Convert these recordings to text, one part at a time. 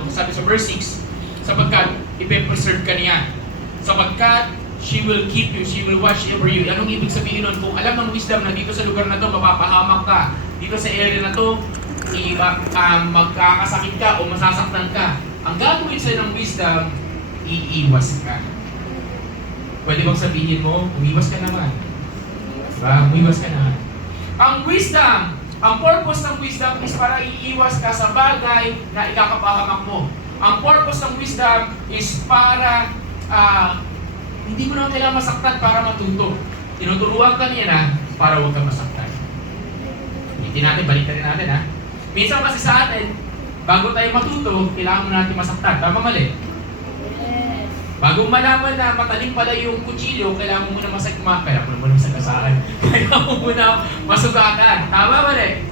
ano, sabi sa verse 6, sapagkat ipe-preserve ka niya. Sapagkat she will keep you, she will watch over you. Anong ibig sabihin nun? Kung alam ng wisdom na dito sa lugar na to, mapapahamak ka. Dito sa area na to, magkakasakit ka o masasaktan ka. Ang gagawin sa'yo ng wisdom, iiwas ka. Pwede bang sabihin mo, umiwas ka naman? Diba? Umiwas ka naman. Ang wisdom, ang purpose ng wisdom is para iiwas ka sa bagay na ikakapahamak mo. Ang purpose ng wisdom is para hindi mo naman kailangan masaktan para matuto. Tinuturuan ka niya na para huwag kang masaktan. Hindi natin, balikan natin ha. Minsan kasi sa atin, bago tayo matuto, kailangan mo natin masaktan. Tama mali? Yes. Bago malaman na matalim pala yung kutsilyo, kailangan mo muna kailangan mo muna masagasaan. Kailangan mo muna masugatan. Tama mali?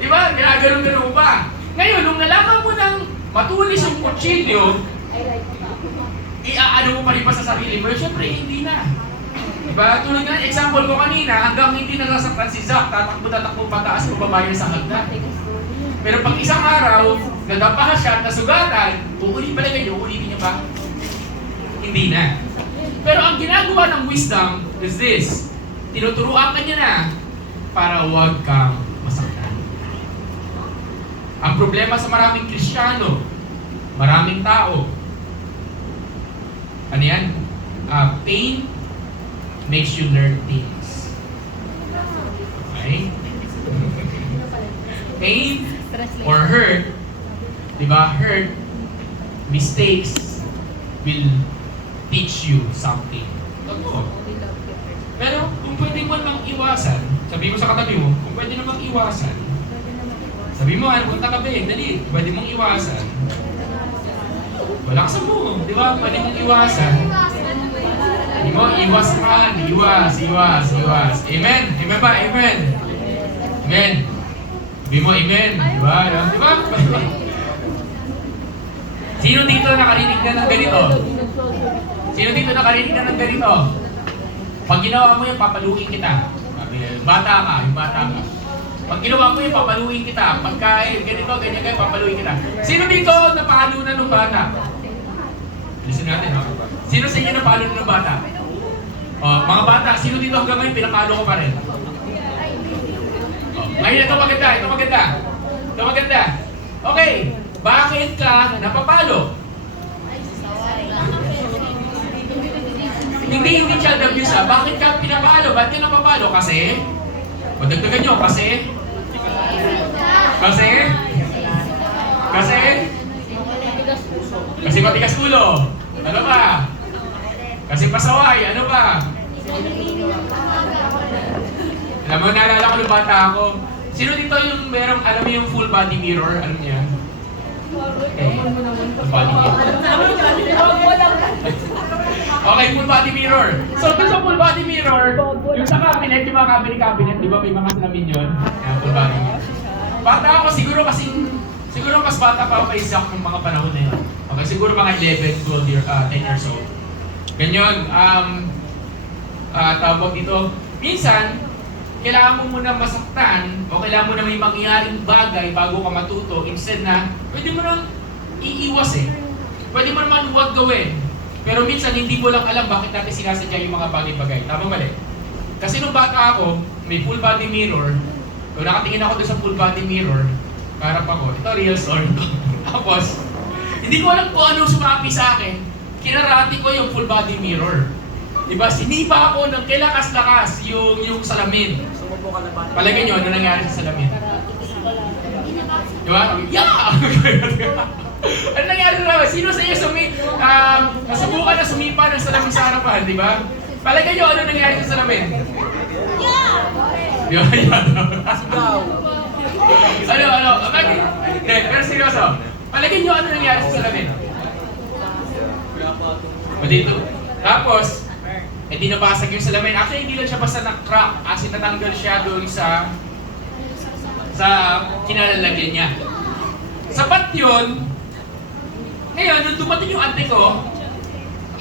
Diba? Ginagano-gano mo pa. Ngayon, nung nalaman mo ng matulis yung kutsilyo, iaano mo pa rin pa sa sarili mo, syempre hindi na. Diba? Tulad nga, example ko kanina, hanggang hindi nasasaktan si Zach, tatakbo pataas o babayan sa hagdan. Pero pag isang araw, nadapa siya at nasugatan, uulitin niya ba? Hindi na. Pero ang ginagawa ng wisdom is this, tinuturuan ka niya na para huwag kang masaktan. Ang problema sa maraming Kristiyano, maraming tao, ano yan? Pain makes you learn things. Okay? Pain or hurt, di ba? Hurt, mistakes will teach you something. Totoo. Pero kung pwede mo namang iwasan, sabi mo sa katabi mo, kung pwede namang iwasan, sabi mo, punta ka ba dali, pwede mong iwasan. Balaksan mo, di ba? Pwede mong iwasan. Di mo, iwas man. Iwas. Amen? Amen ba? Amen? Amen. Sabi mo, amen. Di ba? Di ba? Sino dito nakarinig na ng ganito? Sino dito nakarinig na ng ganito? Pag ginawa mo yun, papaluin kita. Bata ka, yung bata ka. Pag ginawa mo yun, papaluin kita. Pagka ganito, ganyan, papaluin kita. Sino dito napalo na ng bata? Listen natin, no? Sino sa inyo napalo na ng bata? Mga bata, sino dito hanggang ngayon pinapalo ko pa rin? Ngayon, ito maganda. Okay, bakit ka napapalo? Hindi child abuse ha. Bakit ka pinapalo? Bakit ka napapalo? Kasi? Madagdagan nyo, kasi? Kasi matigas ulo. Ano ba? Kasi pasaway. Ano ba? Alam mo, naalala ko nung bata ako. Sino dito yung merong, alam mo yung full body mirror? Alam niya? Okay. Full body mirror. Okay, full body mirror. So, dun sa full body mirror, yung sa cabinet, yung mga cabinet, di ba may mga salamin yun? Full body mirror. Bata ako, siguro mas bata pa ako kay Zach ng mga panahon na yun. Okay, siguro mga 11, 12 10 years old. Ganyan, tawag dito, minsan, kailangan mo muna masaktan o kailangan mo na may mangyaring bagay bago ka matuto instead na pwede mo nang iiwas eh. Pwede mo naman huwag gawin. Pero minsan hindi mo lang alam bakit natin sinasadya yung mga bagay-bagay. Tama mali? Kasi nung bata ako, may full body mirror. So nakatingin ako doon sa full body mirror, karap ako, ito real story to. Tapos, hindi ko alam kung anong sumapi sa akin. Kinarati ko yung full body mirror. Diba? Sinipa ako ng kilakas-lakas yung salamin. Palagay nyo, ano nangyari sa salamin? Diba? Yeah! Ano nangyari na? Sino sa iyo nasubukan na sumipa ng salamin sa harapan, diba? Palagay nyo, ano nangyari sa salamin? Yeah! Diba? Ano? Pero seryoso. Palagay nyo, ano nangyari sa salamin? Dito. Tapos, di nabasag yung salamin. Actually, hindi lang siya basta na-crack. Kasi natanggal siya doon sa kinalalagyan niya. Sapat yun. Ngayon, nung dumating yung ante ko,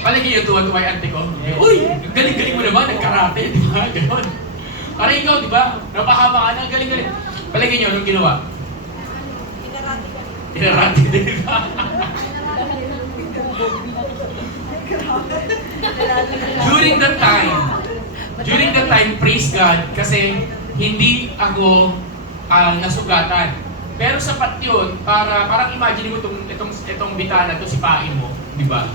palagi yung tuwa-tuwa yung ante ko. Uy! Galing-galing mo naman, nagkarate, di ba? Ganon. Para ikaw, di ba? Napahama ka na, galing-galing. Palagi nyo, anong ginawa? Inarate, di ba? During that time, praise God, kasi hindi ako nasugatan. Pero sapat yun para parang imagine mo itong bitana to si pain mo, di ba?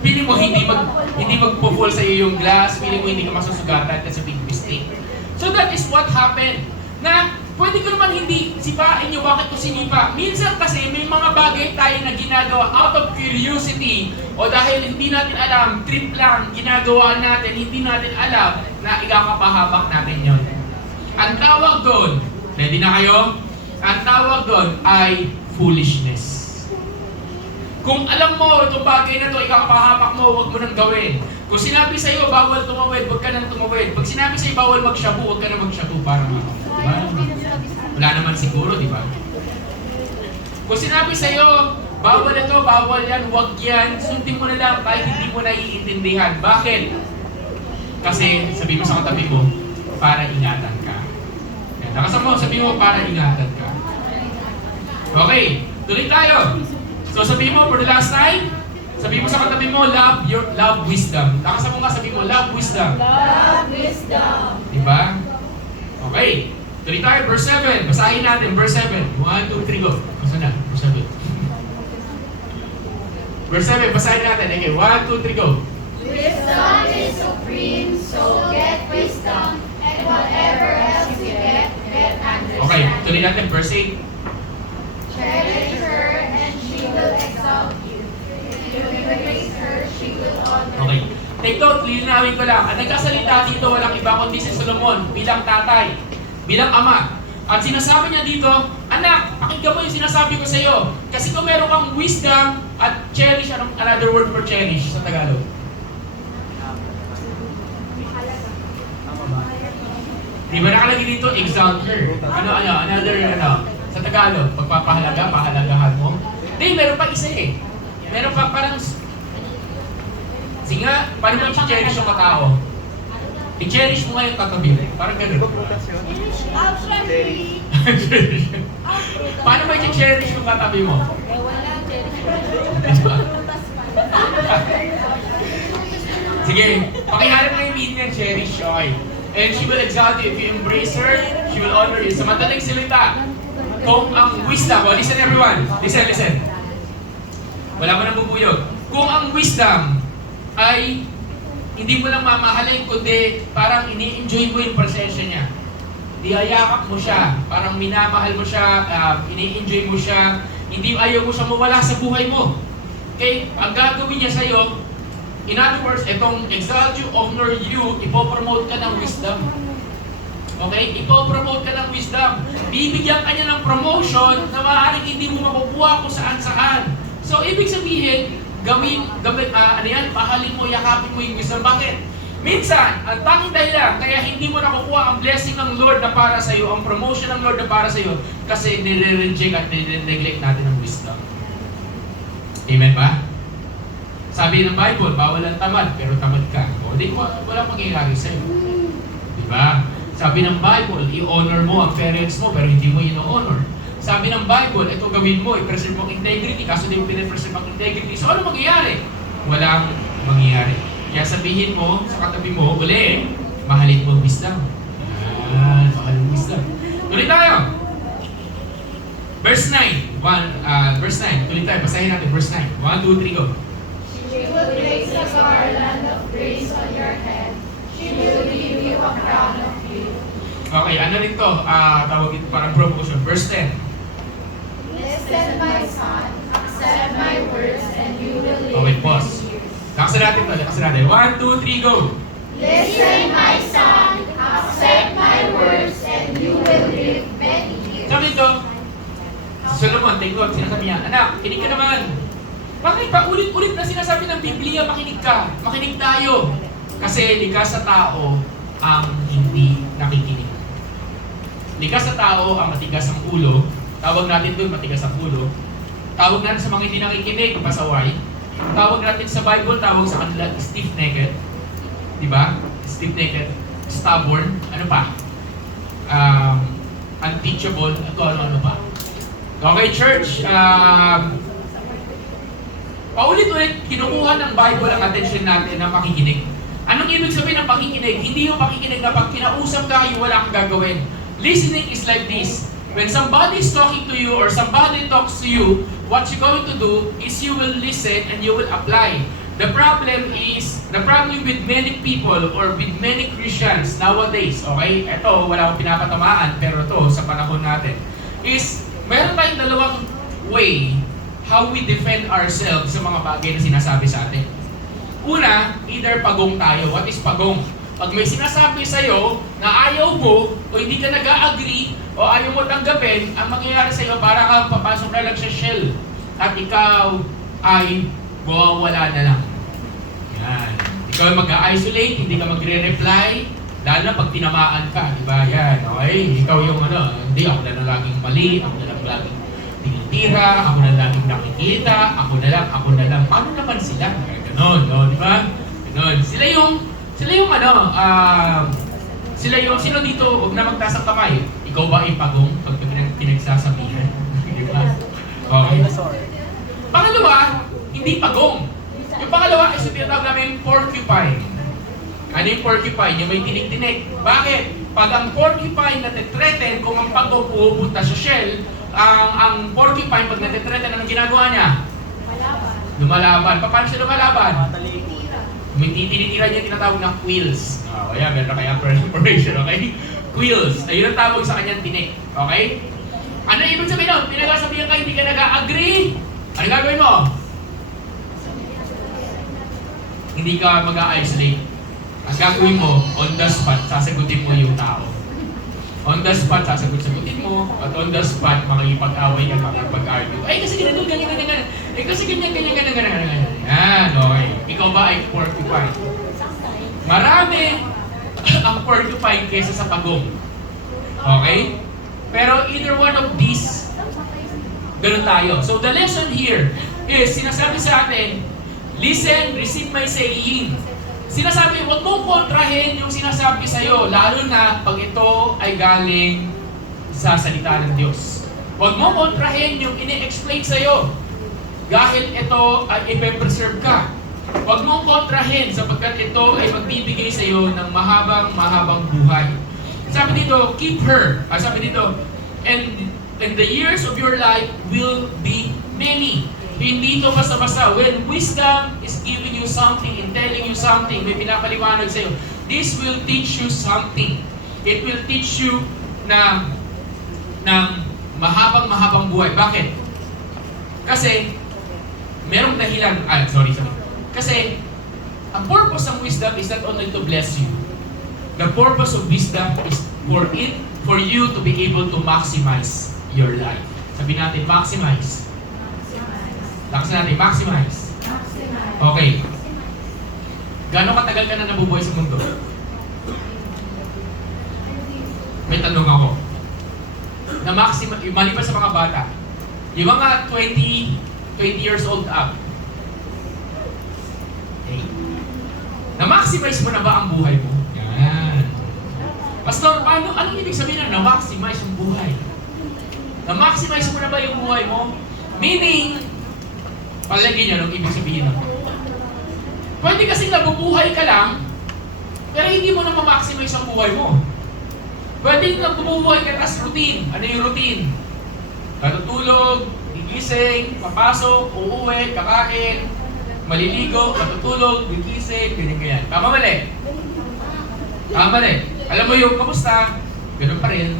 Pili mo hindi magpo-fall sa iyo yung glass, pili mo hindi ka masusugatan, that's a big mistake. So that is what happened. Na pwede ko naman hindi sipain nyo bakit ko sinipa. Minsan kasi may mga bagay tayo na ginagawa out of curiosity o dahil hindi natin alam, trip lang, ginagawa natin, hindi natin alam na ikakapahabak natin yon. Ang tawag doon, ready na kayo? Ang tawag doon ay foolishness. Kung alam mo itong bagay na ito, ikakapahamak mo, huwag mo nang gawin. Kung sinabi sa iyo, bawal tumawid, huwag ka nang tumawid. Pag sinabi sa iyo, bawal magshabu, huwag ka nang magshabu para diba? Wala naman siguro, di ba? Kung sinabi sa iyo, bawal ito, bawal yan, huwag yan, sundin mo na lang kahit hindi mo naiintindihan. Bakit? Kasi sabi mo sa katabi mo, para ingatan ka. Nakasama mo, sabi mo, para ingatan ka. Okay, tuloy tayo. So sabihin mo for the last time, sabihin mo sa katabi mo, love wisdom. Nakasama mo nga, sabihin mo, love wisdom. Love wisdom. Diba? Okay. Tuloy tayo, verse 7. Basahin natin, verse 7. 1, 2, 3, go. Basta na, verse 7. Verse 7, basahin natin. Okay, 1, 2, 3, go. Wisdom is supreme, so get wisdom, and whatever else you get understanding. Okay, tuloy natin, verse 8. Cherish her, and she will exalt you. If you praise her, she will honor Okay. you. Take note, lilinawin ko lang. Ang nagkasalita dito, walang iba kundi si Solomon bilang tatay, bilang ama. At sinasabi niya dito, anak, pakinggan mo yung sinasabi ko sa iyo. Kasi kung meron kang wisdom at cherish, another word for cherish sa Tagalog? Di ba nakalagay dito, exalt her. Another, sa Tagalog, pagpapahalaga, pahalagahan mo. Hindi, meron pa isa eh. Meron pa parang, sige nga, paano mo i-cherish yung katao? I-cherish mo nga yung katabi. Parang ganun. Actually, Paano mo i-cherish yung katabi mo? wala, Diba? Sige, pakiharap na yung meaning ng cherish, okay. And she will exalt you. If you embrace her, she will honor you. Sa madaling salita, kung ang wisdom, listen everyone, listen. Wala mo nang bubuyog. Kung ang wisdom ay hindi mo lang mamahalin, kundi parang ini-enjoy mo yung presensya niya. Niyayakap mo siya, parang minamahal mo siya, ini-enjoy mo siya, hindi ayaw mo siya mawala sa buhay mo. Okay, ang gagawin niya sa'yo, in other words, itong exalt you, honor you, ipopromote ka ng wisdom. Okay? Ipopromote ka ng wisdom. Bibigyan ka niya ng promotion na maaaring hindi mo makukuha kung saan-saan. So, ibig sabihin, mahalin mo, yakapin mo yung wisdom. Bakit? Minsan, ang tanging dahilan, kaya hindi mo nakukuha ang blessing ng Lord na para sa iyo, ang promotion ng Lord na para sa iyo, kasi nire-reject at nire-neglect natin ang wisdom. Amen ba? Sabi ng Bible, bawal ang tamad, pero tamad ka. O, di wala mangyayari sa iyo. Diba? Sabi ng Bible, i-honor mo ang parents mo, pero hindi mo ino-honor. Sabi ng Bible, ito gawin mo, i-preserve mo ang integrity, kaso di mo pinapreserve ang integrity. So ano mangyayari? Walang mangyayari. Kaya sabihin mo sa katabi mo, uli, mahalin mo ang wisdom. Mahalin mo wisdom. Tuloy tayo. Verse 9. Verse 9. Tuloy tayo. Basahin natin. Verse 9. 1, 2, 3, go. She will place a garland of grace on your head. She will give you a crown of beauty. Okay, ano rin to? Tawag ito parang promotion. Verse 10. Listen, my son, accept my words, and you will live Okay, many pause. years. Lakasan natin. 1, 2, 3, go. Listen, my son, accept my words, and you will live many years. Sabi ito, si Solomon, take note, sinasabi niya, anak, kinig ka naman. Bakit pa ulit-ulit na sinasabi ng Biblia, makinig ka, makinig tayo. Kasi likas sa tao ang hindi nakikinig. Likas sa tao ang matigas ang ulo. Tawag natin doon, matigas ang ulo. Tawag natin sa mga hindi nakikinig, pasaway. Tawag natin sa Bible, tawag sa kanila, stiff-necked. Diba? Stiff-necked, stubborn, ano pa? Unteachable, at ano pa. Okay, church, paulit-ulit, kinukuha ng Bible ang attention natin na makikinig. Anong ibig sabihin ng pakikinig? Hindi yung pakikinig na pag kinausap ka, yung wala kang gagawin. Listening is like this. When somebody is talking to you or somebody talks to you, what you're going to do is you will listen and you will apply. The problem with many people or with many Christians nowadays, okay? Ito, wala akong pinapatamaan, pero ito, sa panahon natin, is meron tayong dalawang way how we defend ourselves sa mga bagay na sinasabi sa atin. Una, either pagong tayo. What is pagong? Pag may sinasabi sa'yo na ayaw mo o hindi ka nag-a-agree o ayaw mo tanggapin, ang mangyayari sa'yo para kang papasok na lang sa shell at ikaw ay mawawala na lang. Yan. Ikaw ay mag-isolate, hindi ka magre-reply, lalo na pag tinamaan ka, di ba? Yan, okay? Ikaw yung hindi, ako na lang laging mali, ako na lang laging tinitira, ako na lang laging nakikita, ako na lang. Paano naman sila? Ganon, no? Di ba? Ganon. Sila yung, sino dito, huwag na magtaas ang kamay. Ikaw ba ay pagong pag pinagsasabihan? Di ba? Okay. Pangalawa, hindi pagong. Yung pangalawa ay tinatawag namin porcupine. Ano yung porcupine? Yung may tinig-tinig. Bakit? Pag ang porcupine natitreten, kung ang pagong pupunta sa shell, ang porcupine pag natitreten, anong ginagawa niya? Lumalaban. Paano siya lumalaban? May tinitira niya tinatawag na quills. Kaya meron kayo for information, okay? Quills. Ayun ang tawag sa kanyang tinik. Okay? Ano ibig sabihin nun? Pinagasabihan ka, hindi ka nag-a-agree. Ano gagawin mo? Hindi ka mag-a-isolate. Ang gagawin mo, on the spot, sasagutin mo yung tao. On the spot, sasagutin mo, at on the spot, makikipag-away ka, makikipag-argue. Ay, kasi ganito, ganyan. Eh, kasi ganyan. Yan, okay. Ikaw ba ay porcupine? Marami ang porcupine kesa sa pagong. Okay? Pero either one of these, ganun tayo. So the lesson here is, sinasabi sa atin, listen, receive my saying. Sinasabi, huwag mong kontrahin yung sinasabi sa'yo, lalo na pag ito ay galing sa salita ng Diyos. Huwag mong kontrahin yung ini-explain sa'yo, dahil ito ay ipe-preserve ka. Huwag mong kontrahin sapagkat ito ay magbibigay sa'yo ng mahabang buhay. Sabi dito, keep her. Sabi dito, and the years of your life will be many. Hindi ito basta-basta. When wisdom is giving you something and telling you something, may pinapaliwanag sa'yo, this will teach you something. It will teach you na ng mahabang buhay. Bakit? Kasi, merong dahilan. Sorry. Kasi, ang purpose ng wisdom is not only to bless you. The purpose of wisdom is for you to be able to maximize your life. Sabi natin, maximize. Lakas natin, maximize. Okay. Gano'ng katagal ka na nabubuhay sa mundo? May tanong ako. Maliban sa mga bata, yung mga 20 years old up, okay. Na-maximize mo na ba ang buhay mo? Yan. Pastor, anong ibig sabihin na na-maximize yung buhay? Na-maximize mo na ba yung buhay mo? Meaning, palagay niyo anong ibig sabihin ako. Pwede kasing nabubuhay ka lang, pero hindi mo na ma-maximize ang buhay mo. Pwede nabubuhay ka tas routine. Ano yung routine? Katutulog, gigising, papasok, uuwi, kakain, maliligo, katutulog, gigising, ganyan. Tama mali? Tama mali. Alam mo yung kamusta? Ganun pa rin.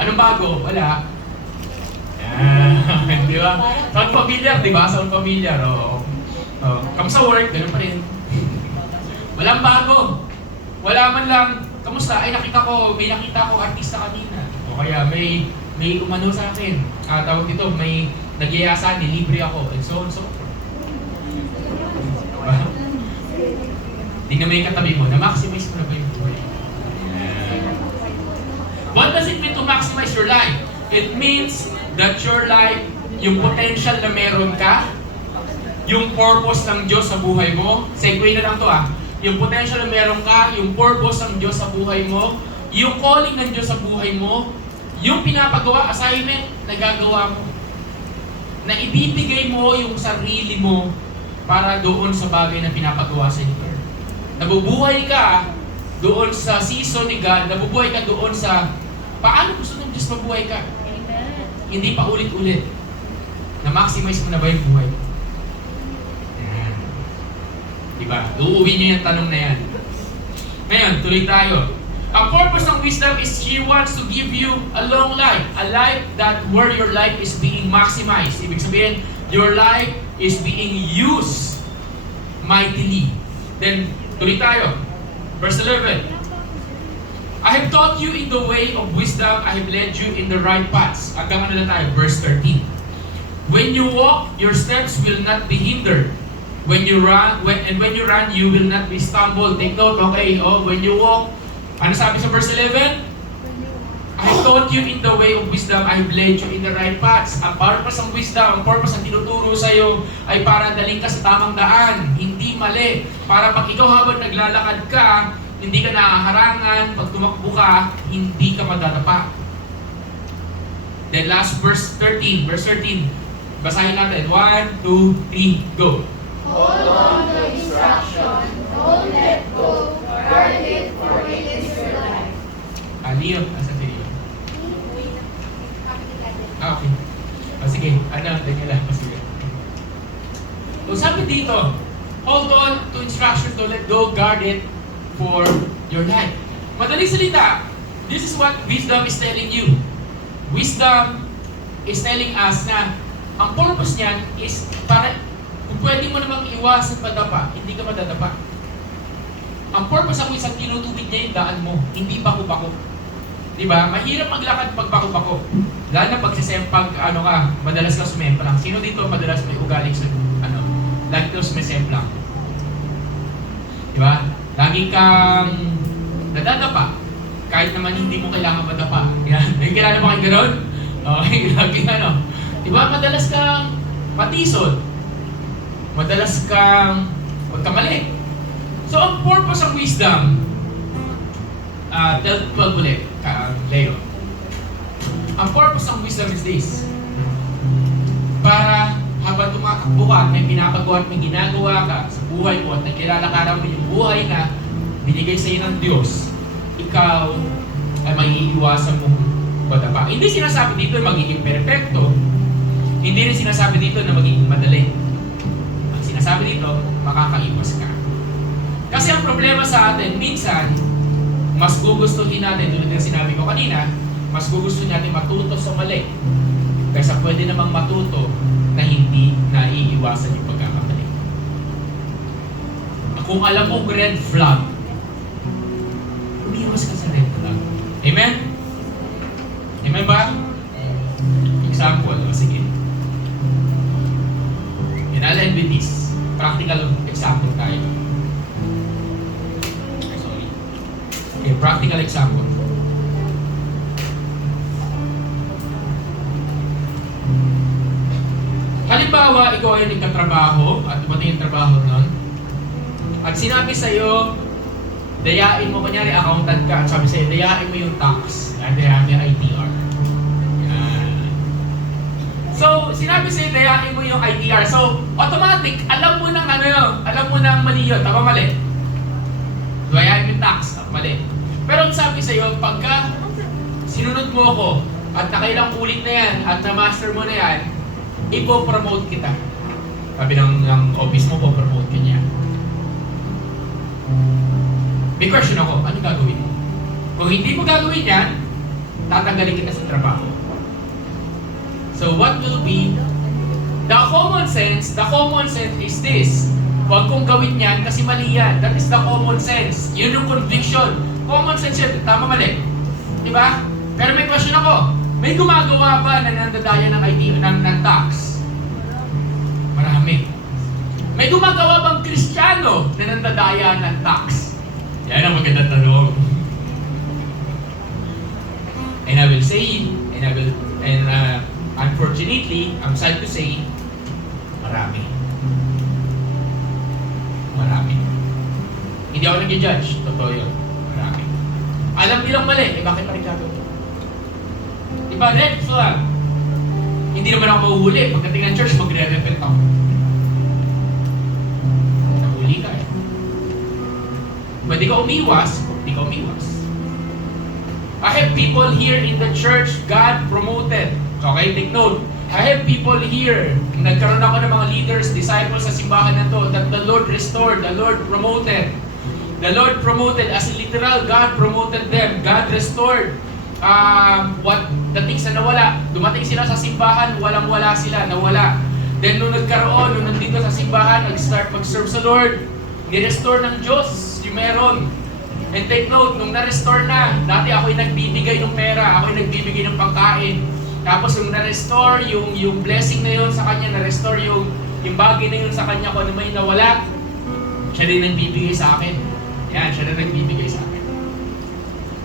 Anong bago? Wala. Di ba? Sound familiar, di ba? Sound familiar. Kamusta work? Ganun pa rin. Walang bago. Wala man lang, kamusta? Ay may nakita ko artista kanina. O kaya may umano sa akin. Tawag dito, may nagyayasa, libre ako. And so on, so forth. Diba? Tingnan mo yung katabi mo, na-maximize mo na ba yung buhay? What does it mean to maximize your life? It means that your life, yung potential na meron ka, yung purpose ng Diyos sa buhay mo, segue na lang to yung potential na meron ka, yung purpose ng Diyos sa buhay mo, yung calling ng Diyos sa buhay mo, yung pinapagawa, assignment na gagawa mo, na ibibigay mo yung sarili mo para doon sa bagay na pinapagawa sa inyo. Nabubuhay ka doon sa season ni God, nabubuhay ka doon sa paano gusto ng Diyos mabuhay ka. Amen. Hindi pa ulit-ulit. Na-maximize mo na ba yung buhay? Yan. Diba? Uuwi nyo yung tanong na yan. Ngayon, tuloy tayo. Ang purpose ng wisdom is He wants to give you a long life. A life that where your life is being maximized. Ibig sabihin, your life is being used mightily. Then, tuloy tayo. Verse 11. I have taught you in the way of wisdom. I have led you in the right paths. Hanggang ano na tayo? Verse 13. When you walk, your steps will not be hindered. When you run, when you run, you will not be stumbled. Take note, okay? Oh, when you walk, ano sabi sa verse 11? I have taught you in the way of wisdom. I have led you in the right paths. Ang purpose ng wisdom, ang purpose ng tinuturo sa iyo ay para daling ka sa tamang daan, hindi mali. Para pag ikaw habang naglalakad ka, hindi ka nahaharangan, pag tumakbo ka, hindi ka madadapa. Then last verse 13. Verse 13. Basahin natin. 1, 2, 3, go. Hold on to instruction. Don't let go. Guard it, for it is your life. Leo, asan si Leo? Okay. Sige. Daniela. Sige. So sabi dito, hold on to instruction, don't let go, guard it for your life. Madaling salita, this is what wisdom is telling you. Wisdom is telling us na ang purpose niyan is para kung pwede mo namang iwasan madapa, hindi ka madadapa. Ang purpose ng wisdom, tinutuwid niya yung daan mo, hindi bako-bako. Diba? Mahirap maglakad pag bako-bako. Lalo na pag madalas ka sumemplang. Sino dito madalas may ugali sa, lagi ka sumemplang? Diba? Lagi kang nadadapa, kahit naman hindi mo kailangan madapa. Yan. May kilala mo kayo gano'n? Okay, lagi Diba? Madalas kang matisod. Madalas kang magkamali. So, ang purpose ng wisdom, 12 ulit, Leo. Ang purpose ng wisdom is this. Para habang tumatakbo ka, may pinapagawa at may ginagawa ka sa buhay mo at nakilalakaran mo yung buhay na binigay sa iyo ng Diyos, ikaw ay maiiwasan mong madapa. Hindi sinasabi dito na magiging perfecto. Hindi rin sinasabi dito na magiging madali. Ang sinasabi dito, makakaiwas ka. Kasi ang problema sa atin, minsan, mas gugustuhin natin, tulad ng sinabi ko kanina, mas gugustuhin natin matuto sa mali. Kaysa pwede namang matuto na hindi naiiwasan yung pagkakamali. Kung alam mong red flag, umiwas ka sa red flag. Amen? Amen ba? Example, sige. I'll end with this. Practical example tayo. Sorry. Okay, practical example. Halimbawa, ikaw ay nagkatrabaho at dumating yung trabaho nun. At sinabi sa'yo, dayain mo, kunyari accountant ka, at sabi sa'yo, dayain mo yung tax. At dayain mo yung ITR. So, sinabi sa'yo, dayain mo yung ITR. So, automatic, alam mo nang alam mo nang mali yun. Tama, mali? Dayain mo yung tax. Mali. Pero sabi sa'yo, pagka sinunod mo ako, at nakailang ulit na yan, at na-master mo na yan, ipo-promote kita. Sabi ng office mo, po-promote ka niya. May question ako, ano gagawin mo? Kung hindi mo gagawin yan, tatanggalin kita sa trabaho. So what will be the common sense? The common sense is this. Huwag kong gawin yan kasi mali yan. That is the common sense. Yun yung conviction. Common sense yun. Tama, mali. Diba? Pero may question ako. May gumagawa ba na nandadaya ng ng tax? Marami. May gumagawa bang Kristiyano na nandadaya ng tax? Yan ang magandang tanong. And I will say, unfortunately, I'm sad to say, marami. Marami. Hindi ako nag-judge. Totoo yun. Marami. Alam nilang mali. Bakit pa rin gagawin? Diba, red flag. Hindi naman ako mahuhuli. Pagdating ng church, magre-repent ako. Pwede ka umiwas, pwede ka umiwas. I have people here in the church God promoted. Okay, take note. I have people here, nagkaroon ako ng mga leaders, disciples sa simbahan na to, that the Lord restored, the Lord promoted. The Lord promoted, as literal, God promoted them. God restored what the things na nawala. Dumating sila sa simbahan, walang-wala sila, nawala. Then nung nagkaroon, nung nandito sa simbahan, nag-start mag-serve sa Lord, ni-restore ng Diyos yung meron. And take note, nung na-restore na, dati ako'y nagbibigay ng pera, ako'y nagbibigay ng pagkain. Tapos nung na-restore yung blessing na yun sa kanya, na-restore yung bagay na yun sa kanya, kung ano may nawala, siya rin nagbibigay sa akin. Yan, siya rin nagbibigay sa akin.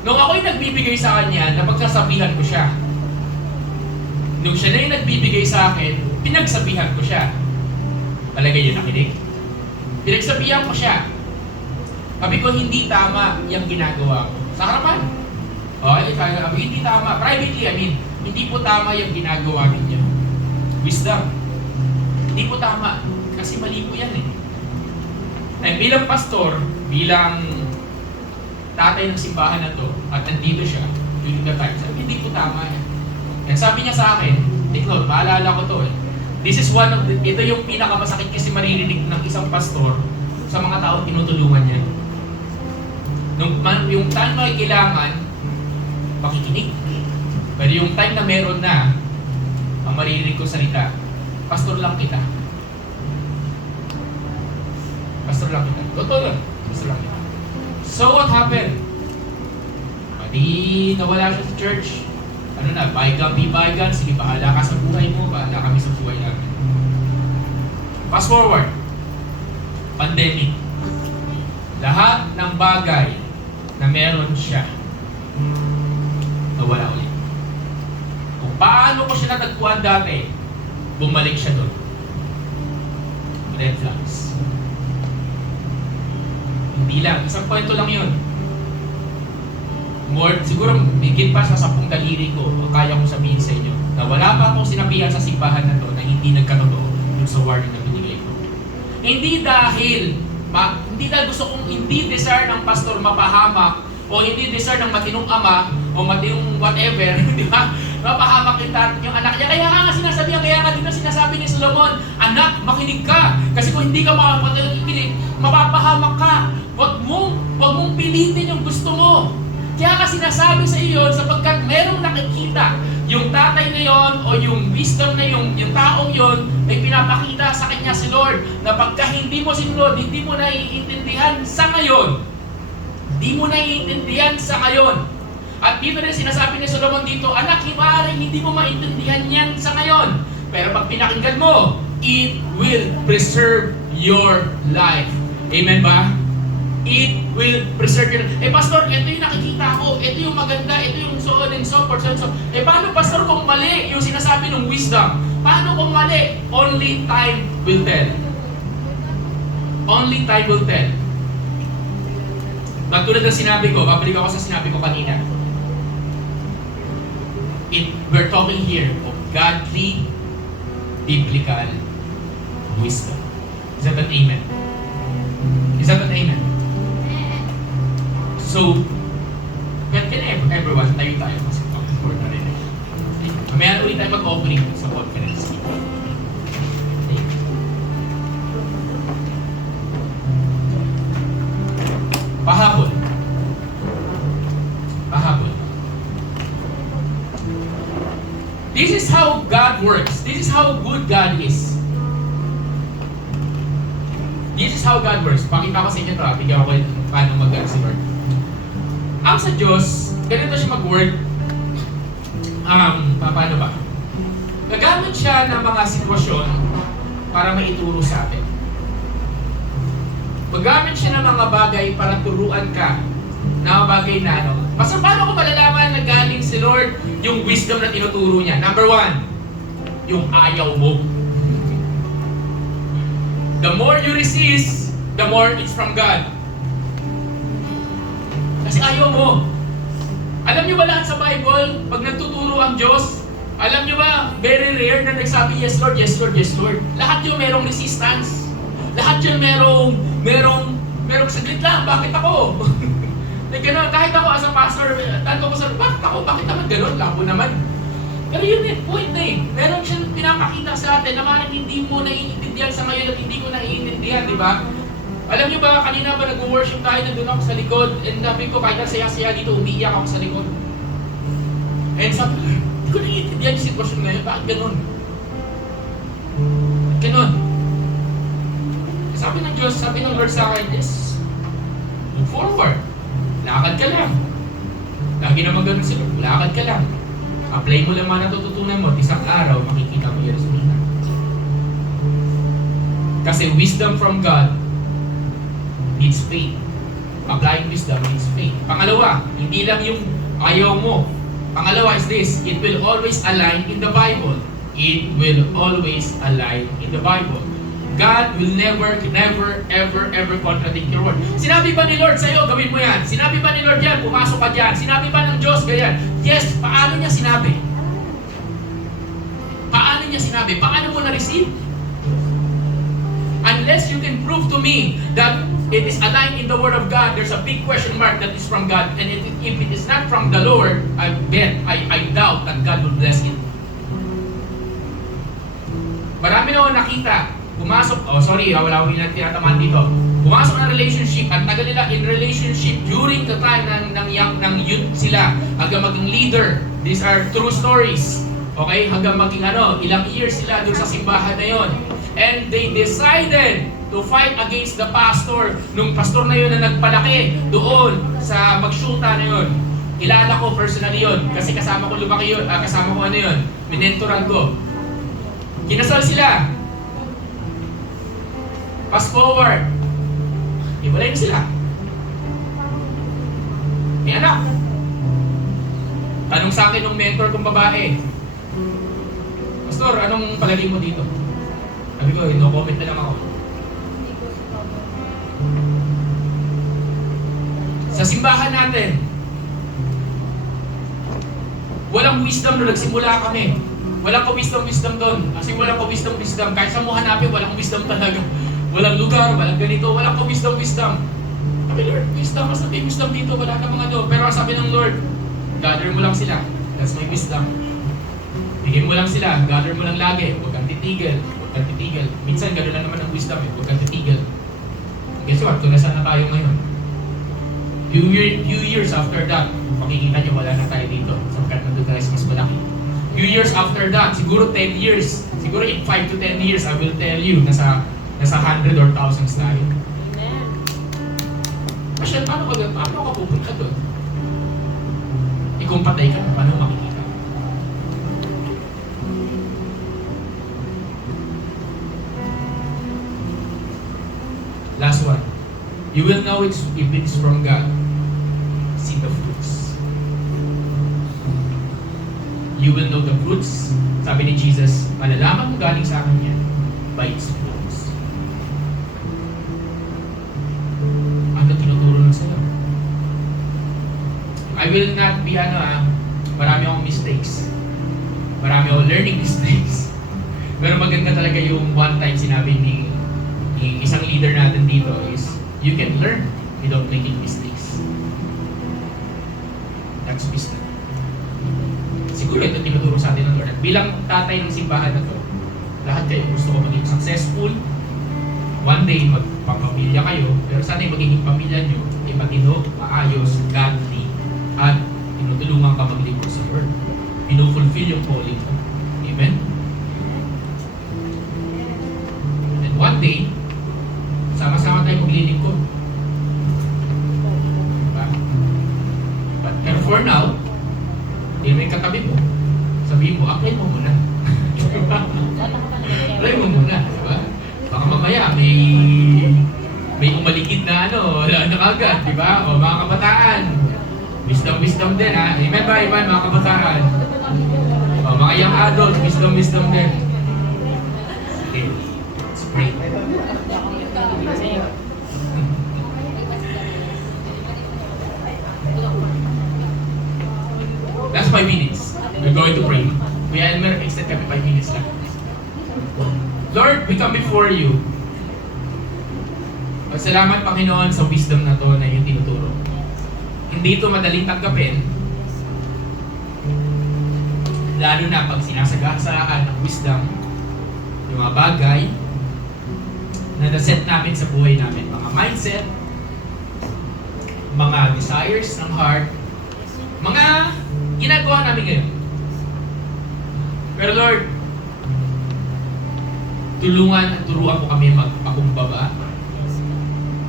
Nung ako'y nagbibigay sa kanya, napagsasabihan ko siya. Nung siya na yung nagbibigay sa akin, pinagsabihan ko siya. Palagay yun nakinig. Pinagsabihan ko siya. Sabi ko, hindi tama yung ginagawa ko. Sa harapan. Okay, sabi ko, hindi tama. Privately, I mean, hindi po tama yung ginagawa ninyo. Wisdom. Hindi po tama. Kasi mali po yan eh. And bilang pastor, bilang tatay ng simbahan na to, at nandito siya, during the time, sabi, hindi po tama yan. And sabi niya sa akin, Tiklod, maalala ko to eh. This is one of the, ito yung pinakamasakit kasi maririnig ng isang pastor sa mga tao tinutulungan niya. Yung time na kailangan, makikinig. Pero yung time na meron na, ang maririnig ko salita, pastor lang kita. Pastor lang kita. Totoo lang. Pastor lang kita. So what happened? Pati nawala siya sa church. Ano na, baygan, be baygan. Sige, bahala ka sa buhay mo. Bahala kami sa buhay namin. Fast forward. Pandemic. Lahat ng bagay na meron siya, nawala ulit. Kung paano ko siya natagpuan dati, bumalik siya doon. Red flags. Hindi lang. Isang kwento lang yun. More, siguro higit pa sa 10 daliri ko, kaya kong sabihin sa inyo, na wala pa akong sinabihan sa simbahan na to na hindi nagkatotoo dun sa warning na binigay ko. Hindi dahil gusto kong hindi desire ng pastor mapahamak o hindi desire ng matinong ama o matinong whatever, di ba? Mapahamak kita yung anak niya. Kaya nga sinasabihan, kaya nga din na sinasabi ni Solomon, anak, makinig ka. Kasi kung hindi ka makikinig, mapapahamak ka. Huwag mong pilitin yung gusto mo. Kaya ka sinasabi sa iyo sapagkat merong nakikita yung tatay na yon o yung wisdom na yung taong yon may pinapakita sa kanya si Lord na pagka hindi mo sinunod, hindi mo naiintindihan sa ngayon. Hindi mo naiintindihan sa ngayon. At dito rin sinasabi ni Solomon dito, anak, maaaring hindi mo maintindihan yan sa ngayon. Pero pag pinakinggan mo, it will preserve your life. Amen ba? It will preserve your life. Pastor, ito yung nakikita ko, ito yung maganda, ito yung so on and so forth, so on and so. Paano, Pastor, kung mali yung sinasabi ng wisdom? Paano kung mali? Only time will tell. Only time will tell. Magtulad ng sinabi ko, babalik ako sa sinabi ko kanina. We're talking here of godly, biblical wisdom. Is that an amen? Is that an amen? So, can everyone, tayo kasi for na rin. Mamaya ulit tayo mag-offering sa conference. Pahapon. This is how God works. This is how good God is. This is how God works. Pakita ko sa inyo ito. Bigyan ko paano mag-God si Lord. Ang sa Diyos, ganito siya mag-work. Paano ba? Nagamit siya ng mga sitwasyon para maituro sa atin. Magamit siya ng mga bagay para turuan ka na bagay na ano. Basta paano ko malalaman na galing si Lord yung wisdom na tinuturo niya? Number 1, yung ayaw mo. The more you resist, the more it's from God. Kasi ayaw mo. Alam niyo ba lahat sa Bible, pag nagtuturo ang Diyos, alam niyo ba, very rare na nagsabi, yes Lord, yes Lord, yes Lord. Lahat yun merong resistance. Lahat yun merong Pero saglit lang, bakit ako? Like gano'n, kahit ako as a pastor, tanong ko sa bakit ako? Bakit naman gano'n? Labo naman. Pero yun eh, point na eh. Meron siyang pinapakita sa atin na parang hindi mo naiintindihan sa ngayon at hindi ko naiintindihan, di ba? Alam niyo ba, kanina ba nag-worship tayo, nandun ako sa likod, and sabi ko, kahit ang saya-saya dito, umiiyak ako sa likod. And sabi ko, hindi ko naiintindihan yung sitwasyon ngayon, bakit gano'n? Gano'n. Sabi ng Diyos, sabi ng Lord sa akin, yes, move forward. Lakad ka lang. Lagi naman ganun sila, lakad ka lang. Apply mo lang mga natututunan mo at isang araw makikita mo yung resulta. Kasi wisdom from God needs faith. Applying wisdom needs faith. Pangalawa, hindi lang yung ayaw mo. Pangalawa is this, it will always align in the Bible. It will always align in the Bible. God will never, ever contradict your word. Sinabi ba ni Lord sa'yo, gawin mo yan? Sinabi ba ni Lord yan, pumasok ka dyan? Sinabi ba ng Diyos, ganyan? Yes, paano niya sinabi? Paano niya sinabi? Paano mo na-receive? Unless you can prove to me that it is aligned in the Word of God, there's a big question mark that is from God. And if it is not from the Lord, I doubt that God will bless it. Marami na ako nakita. Pumasok, wala akong ilang tinatamaan dito. Pumasok ng relationship, at tagal nila in relationship during the time ng youth sila, hanggang maging leader. These are true stories. Okay? Hanggang maging ilang years sila doon sa simbahan na yon. And they decided to fight against the pastor. Nung pastor na yun na nagpalaki doon sa magsyuta na yun. Kilala ko personally yun. Kasi kasama ko lumaki yun. Kasama ko minentoran ko. Kinasal sila. Fast forward. Ibalay na sila. May anak. Tanong sa akin ng mentor kong babae, Pastor, anong palagay mo dito? Sabi ko, no comment na lang ako. Sa simbahan natin, walang wisdom na nagsimula kami. Walang ka-wisdom doon. Kasi walang ka-wisdom. Kahit sa mo hanapin, walang wisdom talaga. Walang lugar, walang ganito, walang ka-wisdom. Sabi, Lord, wisdom, mas natin wisdom dito, wala na mga Pero sabi ng Lord, gather mo lang sila. That's my wisdom. Bigyan mo lang sila, gather mo lang lagi. Huwag kang titigil. Minsan, gano'n lang naman ang wisdom. Huwag kang titigil. Guess what? Kung nasaan na tayo ngayon? Few years after that, makikita nyo, wala na tayo dito. Sapagkat nandun tayo sa mas malaki. Few years after that, siguro 10 years. Siguro in 5 to 10 years, I will tell you, nasa 100 or thousands tayo. Amen. Michelle, paano ka pupunta doon? Kung patay ka, paano makikita? Last one. You will know if it's from God. See the fruits. You will know the fruits. Sabi ni Jesus, malalaman mo galing sa akin yan by its fruits. Ano tinuturo nun sa'yo? I will not be marami akong mistakes. Marami akong learning mistakes. Pero maganda talaga yung one time sinabi ni isang leader natin dito is, you can learn without making mistakes. That's wisdom. Siguro ito tinuturo sa atin ng Lord. At bilang tatay ng simbahan na to, lahat kayo gusto ko maging successful. One day, magpapamilya kayo, pero sana yung magiging pamilya nyo ay matino, maayos, godly, at tinutulungan ka maglingkod sa Lord. Pinufulfill yung calling mo. Amen? And one day, sama-sama tayo maglilingkod. Diba? Pero for now, hindi mo yung katabi mo. Sabihin mo, apply mo muna. Apply mo muna. Diba? Baka mamaya may umalikid na wala na kagad. Diba? O mga kabataan, wisdom din ha. Amen ba? Amen mga kabataan. O mga young adults, wisdom din. Okay. Let's pray. That's 5 minutes. We're going to pray. May extend kami 5 minutes lang. Lord, we come before you. Salamat, Panginoon, sa wisdom na to na yung tinuturo. Hindi ito madaling tanggapin. Lalo na pag sinasagasaan ng wisdom, yung mga bagay na naset namin sa buhay namin. Mga mindset, mga desires ng heart, mga ginagawa namin ngayon. Pero Lord, tulungan at turuan mo kami magpakumbaba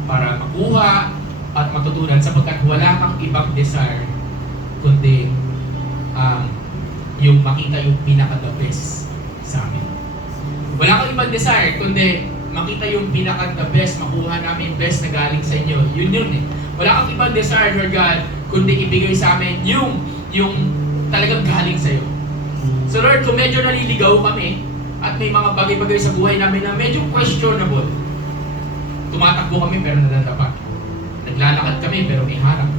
para makuha at matutunan sapagkat wala kang ibang desire kundi yung makita yung pinaka-the best sa amin. Wala kang ibang desire kundi makita yung pinaka-the best, makuha namin best na galing sa inyo. Yun eh. Wala kang ibang desire, Lord God, kundi ibigay sa amin yung talagang galing sa iyo. So Lord, kung medyo naliligaw kami at may mga bagay-bagay sa buhay namin na medyo questionable, tumatakbo kami pero nadadapa. Naglalakad kami pero may harap.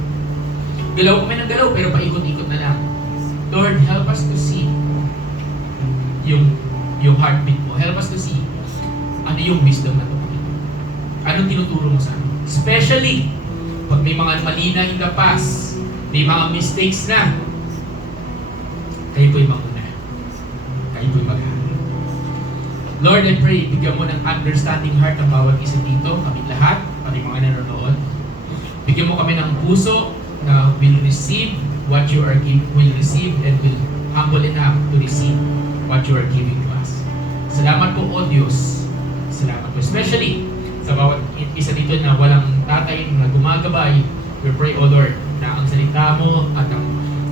Galaw kami ng galaw pero paikot-ikot na lang. Lord, help us to see yung heartbeat mo. Help us to see ano yung wisdom na ito. Anong tinuturo mo sa amin? Especially, pag may mga mali na in the past, may mga mistakes na, kayo po'y manguna. Kayo po'y maghahari. Lord, I pray, bigyan mo ng understanding heart ang bawat isa dito, kami lahat, pati mga nanonood. Bigyan mo kami ng puso na will receive what you are giving, will receive and will humble enough to receive what you are giving to us. Salamat po, O Diyos. Salamat po. Especially sa bawat isa dito na walang tatay na gumagabay. We pray, O Lord, na ang salita mo at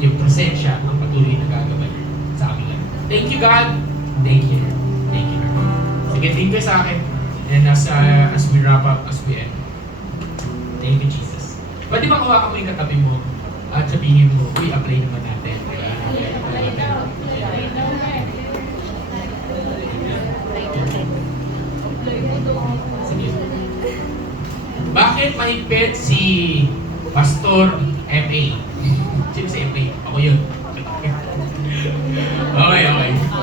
yung presensya ang patuloy na gagabay sa amin. Thank you, God. Thank you, Lord. Thank you, Lord. Sige, thank you sa akin. And as we wrap up, as we end. Thank you, Jesus. Pwede ba hawakan mo yung katabi mo at sabihin mo, uy, apply naman natin. Sige. Bakit mahigpit si Pastor M.A.? Sino si M.A.? Ako yun. Okay.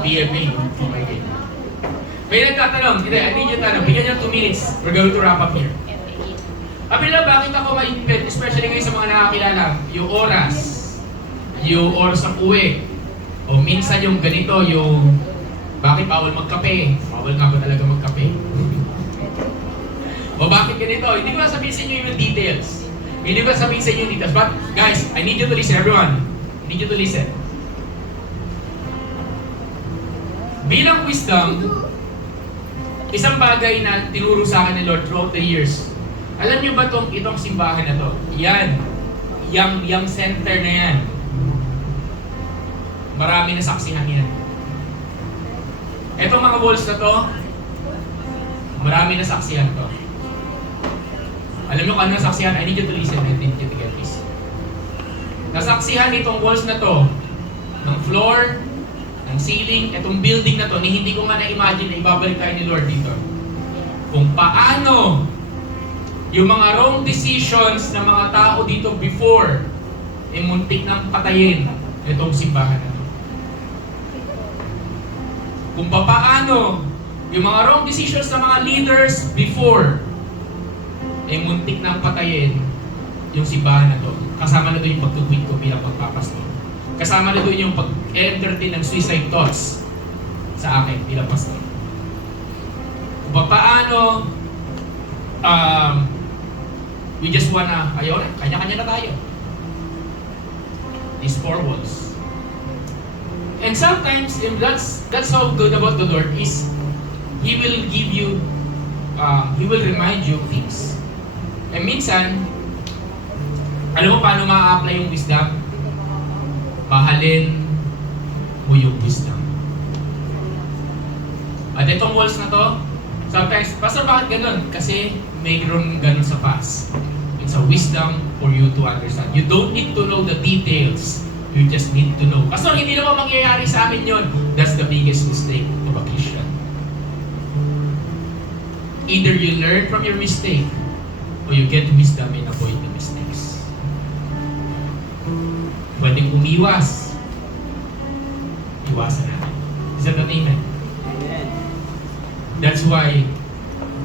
PMA. Okay. May nagtatanong, hindi, I need you tanong. Bigyan niyo 2 minutes. We're going to wrap up here. Sabi nila, bakit ako mahigpit? Especially ngayon sa mga nakakilala. Yung oras ng uwi. O minsan yung ganito, yung bakit bawal magkape? Bawal nga ba talaga magkape? O bakit ganito? Hindi ko na sabihin sa inyo yung details. Hindi ko na sabihin sa inyo yung details. But guys, I need you to listen, everyone. I need you to listen. Bilang wisdom, isang bagay na tinuro sa akin ni Lord throughout the years. Alam niyo ba itong simbahan na to? Yan. Yung center na yan. Marami na saksihan yan. Etong mga walls na to, marami na saksihan to. Alam niyo kung ano nasaksihan? I need you to listen. I need you to get this. Nasaksihan itong walls na to, ng floor, ng ceiling, itong building na to, hindi ko nga na-imagine na ibabalik tayo ni Lord dito. Kung paano yung mga wrong decisions ng mga tao dito before, muntik ng patayin itong simbahan na to. Kung paano yung mga wrong decisions ng mga leaders before, muntik ng patayin yung simbahan na to. Kasama na doon yung pagtutuwid ko bilang pagpapastor. Kasama na doon yung pag-entertain ng suicide thoughts sa akin bilang pastor. Kung paano we just wanna, ayaw na, kanya-kanya na tayo. These 4 walls. And sometimes, that's how good about the Lord is, He will give you, He will remind you of things. And minsan, alam mo paano ma-apply yung wisdom? Mahalin mo yung wisdom. At itong walls na to, sometimes, Pastor, bakit ganun? Kasi mayroon ganun sa past. It's a wisdom for you to understand. You don't need to know the details. You just need to know. Pastor, hindi naman mangyayari sa amin yun. That's the biggest mistake of a Christian. Either you learn from your mistake or you get wisdom and avoid the mistakes. Pwedeng umiwas. Iwasan natin. Is that an amen? That's why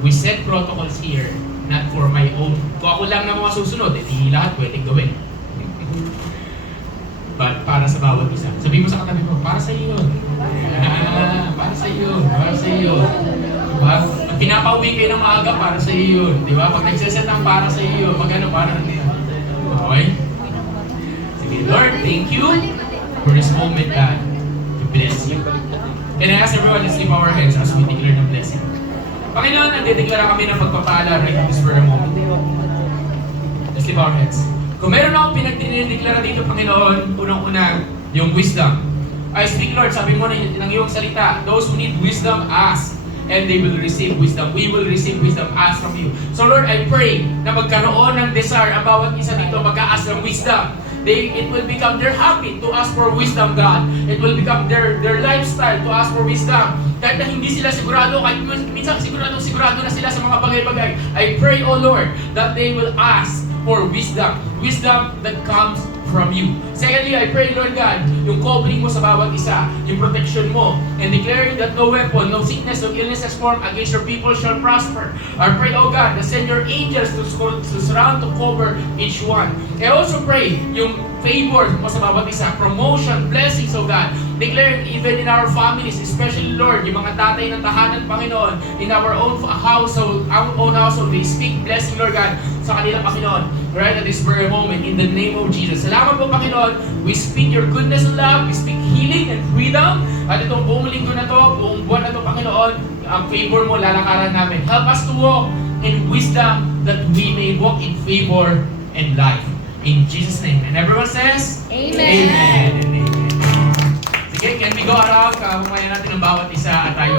we set protocols here not for my own. Kung ako lang na mga susunod, di lahat pwedeng gawin. But para sa bawat isa. Sabi mo sa katabi mo, para sa iyo yun. Para sa iyo, para sa iyo. Diba? Pag pinapauwi kayo ng maaga, para sa iyo yun. Diba? Pag nagsaset ang para sa iyo, pag ano, para na niya. Okay? Sige, Lord, thank you for this moment, God, to bless you. Can I ask everyone, let's lift our hands as we declare the blessing. Panginoon, nagdedeklara kami ng pagpapala right this very moment. Let's lift our hands. Kung meron akong pinagdeklara dito, Panginoon, unang-una, yung wisdom. I speak, Lord, sabi mo ng iyong salita, those who need wisdom, ask, and they will receive wisdom. We will receive wisdom, ask from you. So Lord, I pray na magkaroon ng desire ang bawat isa dito mag-ask ng wisdom. It will become their habit to ask for wisdom, God. It will become their lifestyle to ask for wisdom. Kahit na hindi sila sigurado, kahit minsan sigurado na sila sa mga bagay-bagay, I pray, O Lord, that they will ask for wisdom. Wisdom that comes from you. Secondly, I pray, Lord God, yung covering mo sa bawat isa, yung protection mo, and declaring that no weapon, no sickness, no illness has formed against your people shall prosper. I pray, oh God, that send your angels to surround, to cover each one. I also pray yung favor mo sa bawat isa, promotion, blessings, oh God, declaring even in our families, especially, Lord, yung mga tatay ng tahanan, Panginoon, in our own household, they speak blessing, Lord God, sa kanila, Panginoon, right at this very moment, in the name of Jesus. Salamat po, Panginoon. We speak your goodness and love. We speak healing and freedom. At itong buong linggo na to, buong buwan na to, Panginoon, ang favor mo, lalakaran namin. Help us to walk in wisdom that we may walk in favor and life. In Jesus' name. And everyone says, Amen. Amen. And amen. Sige, can we go around? Kamumayan natin ang bawat isa at tayo